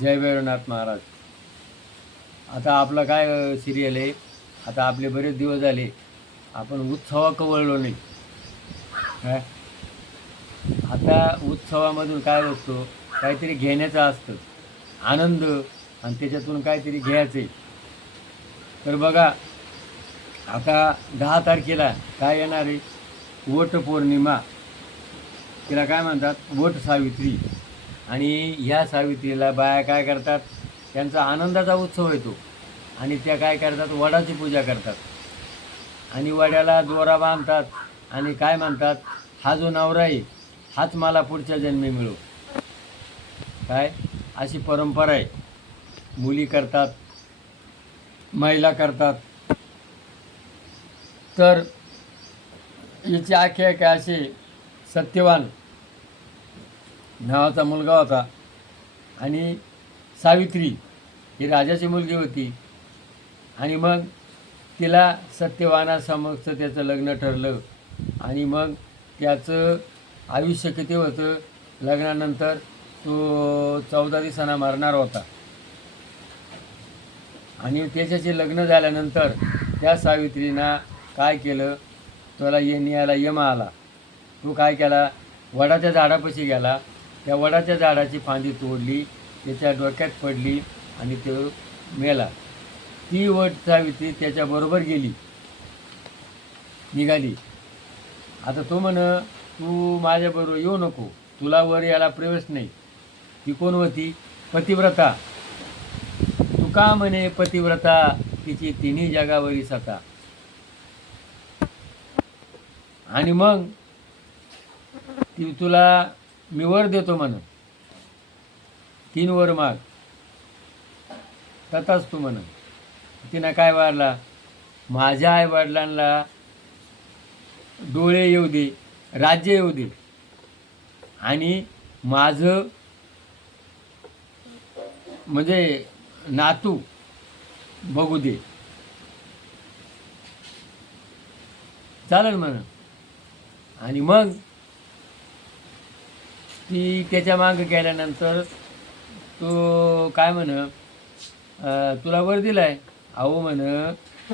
जय भैरवनाथ महाराज. आता आपलं काय सिरियल आहे. आता आपले बरेच दिवस झाले आपण उत्सवाक वळलो नाही. काय आता उत्सवामधून काय असतो, काहीतरी घेण्याचं असतं, आनंद, आणि त्याच्यातून काहीतरी घ्यायचं आहे. तर बघा, आता 10 तारखेला काय येणार आहे, वट पौर्णिमा. तिला काय म्हणतात, वट सावित्री. आणि ह्या सावित्रीला बाया काय करतात, त्यांचा आनंदाचा उत्सव येतो आणि त्या काय करतात, वडाची पूजा करतात आणि वड्याला दोरा बांधतात आणि काय म्हणतात, हा जो नवरा आहे हाच मला पुढच्या जन्मी मिळो. काय अशी परंपरा आहे. मुली करतात, महिला करतात. तर हिची आख्यायिका अशी, सत्यवान नावाचा मुलगा होता आणि सावित्री ही राजाची मुलगी होती. आणि मग तिला सत्यवानासमक्ष त्याचं लग्न ठरलं आणि मग त्याचं आयुष्य किती होतं, लग्नानंतर तो 14 दिवसांना मरणार होता. आणि त्याच्याशी लग्न झाल्यानंतर त्या सावित्रीनं काय केलं, त्याला न्यायला यम आला. तो काय केला, वडाच्या झाडापाशी गेला, त्या वडाच्या झाडाची फांदी तोडली, त्याच्या डोक्यात पडली आणि तो मेला. ती वट सावित्री त्याच्याबरोबर निघाली. आता तो म्हण, तू माझ्याबरोबर येऊ नको, तुला वर यायला प्रवेश नाही. ती कोण होती, पतिव्रता. तू का म्हणे पतिव्रता, तिची तिन्ही जगावरी सता. आणि मग ती तुला मी वर देतो म्हण, 3 वर माग, तथाच तू म्हण. तिनं काय वाढला, माझ्या आईवडिलांना डोळे येऊ दे, राज्य येऊ दे, आणि माझं म्हणजे नातू बघू दे, चालेल म्हण. आणि मग ती त्याच्या मागं गेल्यानंतर तो काय म्हण, तुला वर दिलाय. अहो म्हण,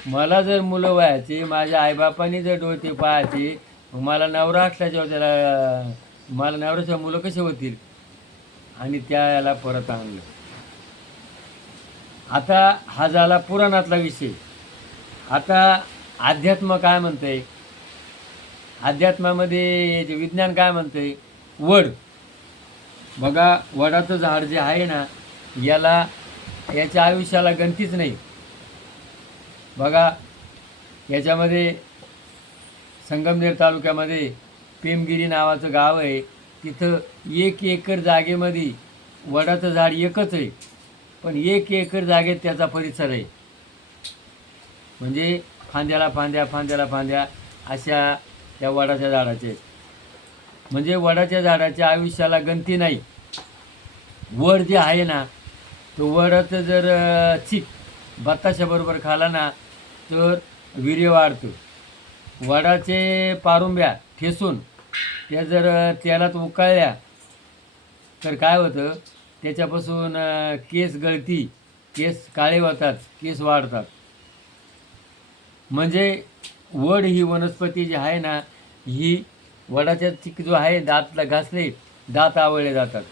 मला जर मुलं व्हायची, माझ्या आईबापांनी जर डोळे पाहायचे, मला नवरा असल्याच्या त्याला, मला नवऱ्याच्या मुलं कसे होतील. आणि त्याला परत आणलं. आता हा झाला पुराणातला विषय. आता अध्यात्म काय म्हणतंय, अध्यात्मामध्ये विज्ञान काय म्हणतंय, वड. बघा, वडाचं झाड जे आहे ना, याच्या आयुष्याला गणतीच नाही. बघा, याच्यामध्ये संगमनेर तालुक्यामध्ये पेमगिरी नावाचं गाव आहे. तिथं 1 एकर जागेमध्ये वडाचं झाड एकच आहे, पण 1 एकर जागेत त्याचा परिसर आहे. म्हणजे फांद्याला फांद्या अशा त्या वडाच्या झाडाचे. म्हणजे वडाच्या झाडाच्या आयुष्याला गणती नाही. वड जे आहे ना, तो वडाचं जर चीक बत्ताशाबरोबर खाला ना, तर वीर्य वाढतो. वडाचे पारुंब्या ठेसून त्या जर तेलात उकळल्या तर काय होतं, त्याच्यापासून केस गळती, केस काळे होतात, केस वाढतात. म्हणजे वड ही वनस्पती जी आहे ना, ही वडाच्या चिक जो आहे, दातला घासले दात आवळले जातात.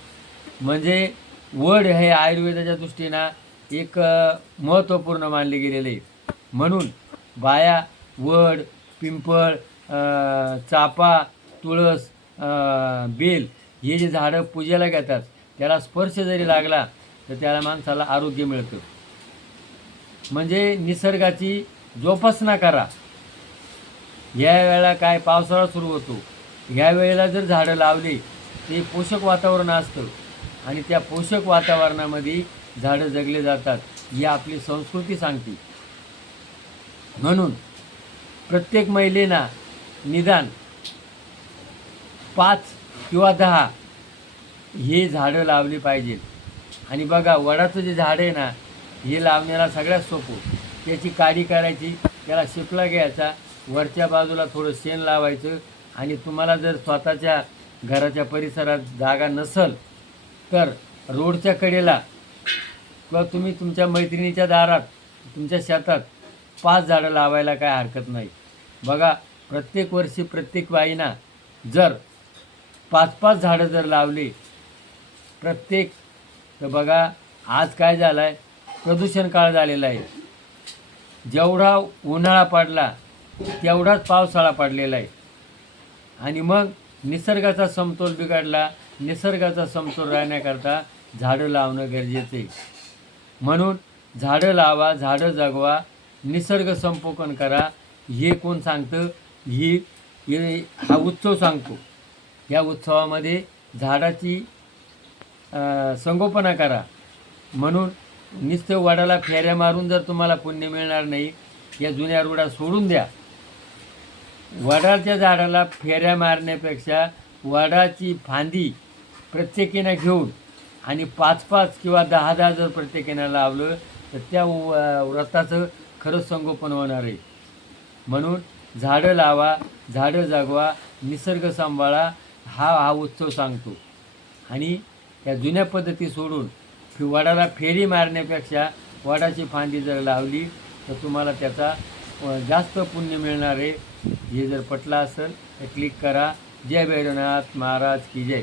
म्हणजे वड हे आयुर्वेदाच्या दृष्टीनं एक महत्त्वपूर्ण मानले गेलेले. म्हणून बाया वड, पिंपळ, चाफा, तुळस, बेल हे जे झाडं पूजेला घेतात, त्याला स्पर्श जरी लागला तर त्याला माणसाला आरोग्य मिळतं. म्हणजे निसर्गाची जोपासना करा. ह्या वेळेला काय पावसाळा सुरू होतो, ह्या वेळेला जर झाडं लावली ते पोषक वातावरण असतं आणि त्या पोषक वातावरणामध्ये झाडं जगले जातात, ही आपली संस्कृती सांगते. म्हणून प्रत्येक महिलेना निदान 5 किंवा 10 हे झाडं लावली पाहिजे. आणि बघा, वडाचं जे झाड आहे ना, हे लावण्याला सगळ्यात सोपं. त्याची काडी करायची, त्याला शिपला घ्यायचा, वरच्या बाजूला थोडं शेण लावायचं. आणि तुम्हाला जर स्वतःच्या घराच्या परिसरात जागा नसेल तर रोडच्या कडेला किंवा तुम्ही तुमच्या मैत्रिणीच्या दारात तुमच्या शेतात 5 झाडं लावायला काय हरकत नाही. बघा, प्रत्येक वर्षी प्रत्येक बाईना जर 5-5 झाडं जर लावली प्रत्येक, तर बघा आज काय झालं आहे, प्रदूषण काळ झालेला आहे. जेवढा उन्हाळा पडला तेवढाच पावसाळा पडलेला आहे. आणि मग निसर्गाचा समतोल बिघडला. निसर्गाचा समतोल राहण्याकरता झाडं लावणं गरजेचं आहे. म्हणून झाडं लावा, झाडं जगवा, निसर्ग संपोषण करा. हे कोण सांगतं? हा उत्सव सांगतो. या उत्सवामध्ये झाडाची संगोपना करा. म्हणून नुसतं वडाला फेऱ्या मारून जर तुम्हाला पुण्य मिळणार नाही, या जुन्या रूढा सोडून द्या. वडाच्या झाडाला फेऱ्या मारण्यापेक्षा वडाची फांदी प्रत्येकीनं घेऊन आणि 5-5 किंवा 10-10 जर प्रत्येकीनं लावलं तर त्या व्रताचं खरंच संगोपन होणार आहे. म्हणून झाडं लावा, झाडं जगवा, निसर्ग सांभाळा, हा उत्सव सांगतो. आणि या जुन्या पद्धती सोडून वडाला फेरी मारण्यापेक्षा वडाची फांदी जर लावली तर तुम्हाला त्याचा जास्त पुण्य मिळणार आहे. हे जर पटलं असेल तर क्लिक करा. जय भैरवनाथ महाराज की जय.